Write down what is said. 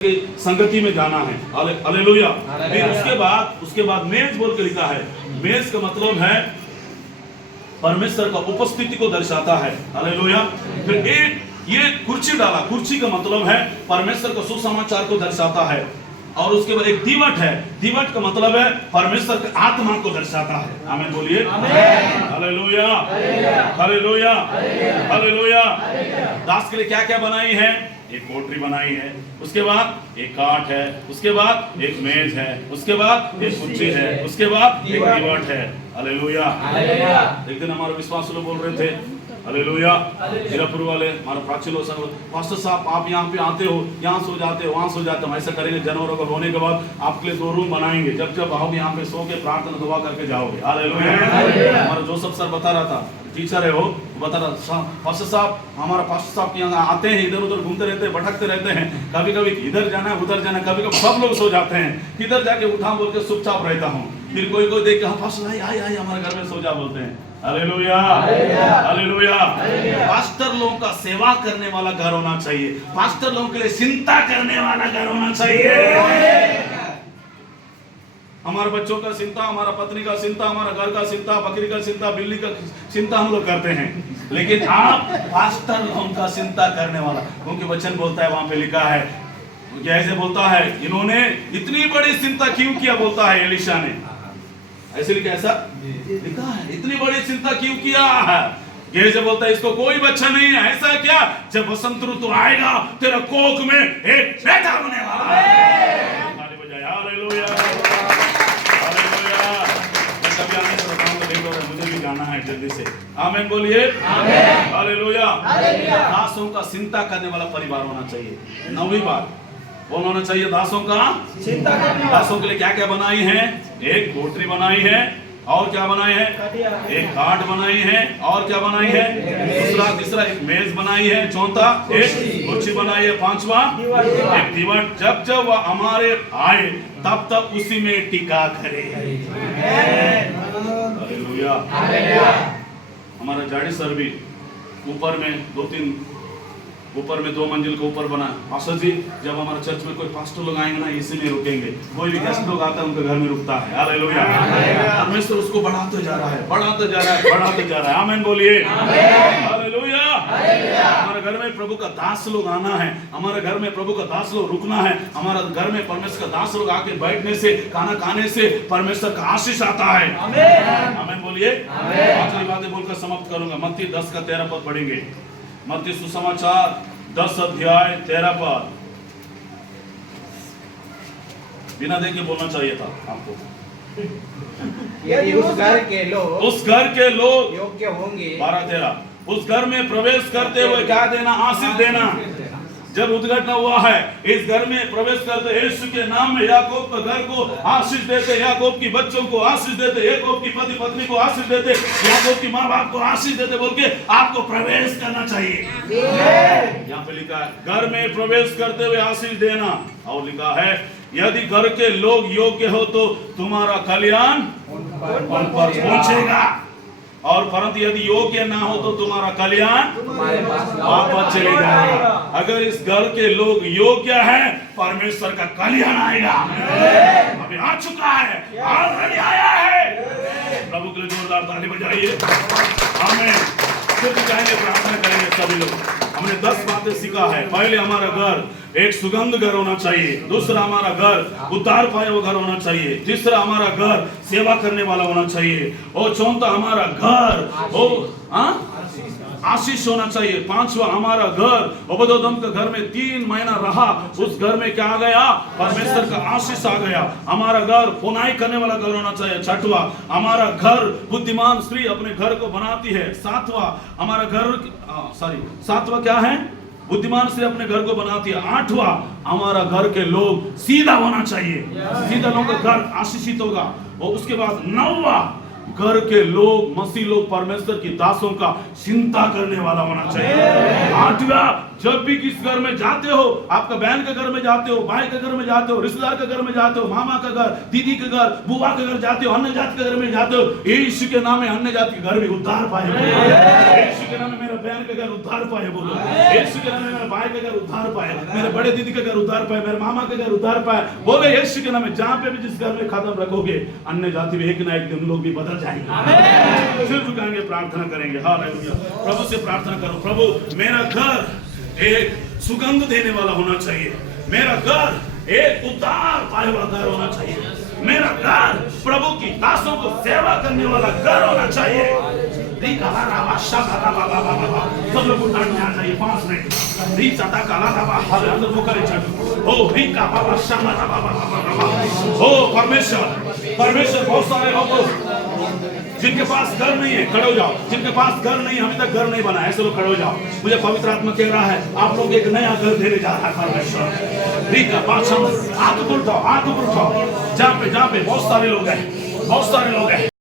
की संगति में जाना है। हालेलुया। फिर उसके बाद मेज बोल के लिखा है। मेज का मतलब है परमेश्वर का उपस्थिति को दर्शाता है। हालेलुया। फिर एक ये कुर्सी डाला, कुर्सी का मतलब है परमेश्वर का सुसमाचार को दर्शाता है। और उसके बाद एक दीवट है, दीवट का मतलब है परमेश्वर के आत्मा को दर्शाता है। आमीन बोलिए। Hallelujah, hallelujah, hallelujah. दास के लिए क्या क्या बनाई है? एक पोटरी बनाई है, उसके बाद एक काठ है, उसके बाद एक मेज है, उसके बाद एक कुर्सी है, उसके बाद एक दीवट है। हालेलुया। एक दिन हमारे विश्वास लोग बोल रहे थे, हालेलुया, हीरापुर वाले हमारे प्राचीन लोग, पास्टर साहब आप यहाँ पे आते हो, यहाँ सो जाते हो, वहाँ सो जाते हो, ऐसा करेंगे जानवरों को होने के बाद आपके लिए 2 रूम बनाएंगे, जब जब आओगे यहाँ पे सो के प्रार्थना दुआ करके जाओगे। हालेलुया। हमारा जोसेफ सर बता रहा था, टीचर है वो, बता रहा पास्टर साहब, हमारा पास्टर साहब यहाँ आते हैं, इधर उधर घूमते रहते हैं, भटकते रहते हैं, कभी कभी इधर जाना है उधर जाना है, कभी कभी सब लोग सो जाते हैं, किधर जाके उठा बोल के चुपचाप रहता हूँ, फिर कोई कोई देख के हाँ पास्टर आई हमारे घर में सो जा बोलते हैं। Hallelujah, hallelujah. पास्टर लोगों का सेवा करने वाला घर होना चाहिए, पास्टर लोगों के लिए चिंता करने वाला घर होना चाहिए। हमारे बच्चों का चिंता, हमारा पत्नी का चिंता, हमारा घर का चिंता, बकरी का चिंता, बिल्ली का चिंता हम लोग करते हैं, लेकिन आप पास्टर लोगों का चिंता करने वाला, क्योंकि वचन बोलता है, वहां पे लिखा है, ऐसे बोलता है, इन्होंने इतनी बड़ी चिंता क्यों किया, बोलता है एलिशा ने, ऐसे लिखा, ऐसा लिखा है, इतनी बड़ी चिंता क्यों किया है? गेहज़ी बोलता है इसको कोई बच्चा नहीं है, ऐसा क्या? जब वसंत ऋतु आएगा तेरा कोख में एक बेटा होने वाला है। ताली बजाए, हालेलुया, हालेलुया। मैं कभी आने से बताऊं तो देख लो, मुझे भी गाना है जल्दी से। आमीन बोलिए, आमीन, हालेलुया। दासों का चिंता करने वाला परिवार होना चाहिए। 9वीं बात कौन होना चाहिए? दासों का चिंता करने। दासों के लिए क्या क्या बनाई है? एक पोटरी बनाई है, और क्या बनाई है? एक खाट बनाई है, और क्या बनाई है? तीसरा एक मेज बनाई है, चौथा एक कुर्सी बनाई है, 5वां एक दीवट। जब जब वह हमारे आए तब तक उसी में टिका करे। हालेलुया। हमारा जाड़ी सर भी ऊपर में 2 मंजिल के ऊपर बना। पास्टर जी, जब हमारे चर्च में कोई पास्टर लोग आएंगे ना, इसी में रुकेंगे, कोई भी गेस्ट लोग आता है उनके घर में रुकता है। हालेलुया। परमेश्वर उसको बढ़ाते जा रहा है, बढ़ाते जा रहा है, बढ़ाते जा रहा है। आमीन बोलिए, हालेलुया। हमारे घर में प्रभु का दास लोग आना है, हमारे घर में प्रभु का दास लोग रुकना है, हमारे घर में परमेश्वर का दास लोग आके बैठने से, खाना खाने से परमेश्वर का आशीष आता है। आमीन बोलिए। आखिरी बातें बोलकर समाप्त करूंगा। मत्ती 10 का 13 पद पढ़ेंगे। मत्ती सुसमाचार 10 अध्याय 13 पद। बिना देखे बोलना चाहिए था आपको। यदि उस घर के लोग योग्य होंगे, 12-13, उस घर में प्रवेश करते हुए क्या देना? आशीष देना। जब उद्घाटन हुआ है, इस घर में प्रवेश करते यीशु के नाम में याकूब के घर को आशीष देते, याकूब की बच्चों को आशीष देते, याकूब की पति पत्नी को आशीष देते, याकूब की माँ बाप को आशीष देते बोल के आपको प्रवेश करना चाहिए। यहाँ पे लिखा है घर में प्रवेश करते हुए आशीष देना, और लिखा है यदि घर के लोग योग्य हो तो तुम्हारा कल्याण उन पर पहुंचेगा, और परंतु यदि योग्य ना हो तो तुम्हारा कल्याण वापस चले जाएगा। अगर इस घर के लोग योग्य हैं, परमेश्वर का कल्याण आएगा। अभी आ चुका है, ऑलरेडी आया है। प्रभु के लिए जोरदार ताली बजाइए। आमीन। फिर जाएंगे, प्रार्थना करेंगे सभी लोग। हमने 10 बातें सीखा है। पहले हमारा घर एक सुगंध घर होना चाहिए, दूसरा हमारा घर उद्धार पाए हुआ घर होना चाहिए, तीसरा हमारा घर सेवा करने वाला होना चाहिए, और चौथा हमारा घर आशीष होना चाहिए, 5वां हमारा घर ओबेदेदोम के घर में 3 महीना रहा, उस घर में क्या आ गया? परमेश्वर का आशीष आ गया। हमारा घर पुनाई करने वाला घर होना चाहिए। 6वां हमारा घर बुद्धिमान स्त्री अपने घर को बनाती है। 7वां हमारा घर सातवां क्या है? बुद्धिमान स्त्री अपने घर को बनाती है। 8वां हमारा घर के लोग सीधा होना चाहिए, सीधा लोगों का घर आशीषित होगा। और उसके बाद 9वां घर के लोग, मसीह लोग परमेश्वर की दासों का चिंता करने वाला होना चाहिए। 8वां जब भी किस घर में जाते हो, आपका बहन के घर में जाते हो, भाई के घर में जाते हो, रिश्तेदार के घर में जाते हो, मामा का घर, दीदी के घर, बुआ के घर जाते हो, अन्य जाति के घर में जाते हो, यीशु के नाम में अन्य जाति के घर भी उद्धार पाए बोलो। यीशु के नाम में मेरा बहन के घर उद्धार पाए बोलो। यीशु के नाम में मेरा भाई के घर उद्धार पाए, मेरे बड़े दीदी के घर उद्धार पाए, मेरे मामा के घर उद्धार पाए बोले। यीशु के नाम में जहां पे भी जिस घर में कदम रखोगे, अन्य जाति में एक ना एक दिन लोग भी बदल जाएंगे। सिर झुकाएंगे, प्रार्थना करेंगे। हालेलुया। प्रभु से प्रार्थना करो, प्रभु मेरा घर एक सुगंध देने वाला होना चाहिए, मेरा घर एक उद्धार पाए वाला घर होना चाहिए, मेरा घर प्रभु की दासों को सेवा करने वाला घर होना चाहिए। सब लोग उठाने आ जाइए 5 मिनट। ओ परमेश्वर बहुत सारे लोग जिनके पास घर नहीं है खड़े हो जाओ, जिनके पास घर नहीं, अभी तक घर नहीं बना, ऐसे लोग खड़े हो जाओ। मुझे पवित्र आत्मा कह रहा है आप लोग एक नया घर देने जा रहा है परमेश्वर। ठीक है, हाथ ऊपर उठाओ, हाथ ऊपर उठाओ। जहाँ पे बहुत सारे लोग हैं, बहुत सारे लोग हैं।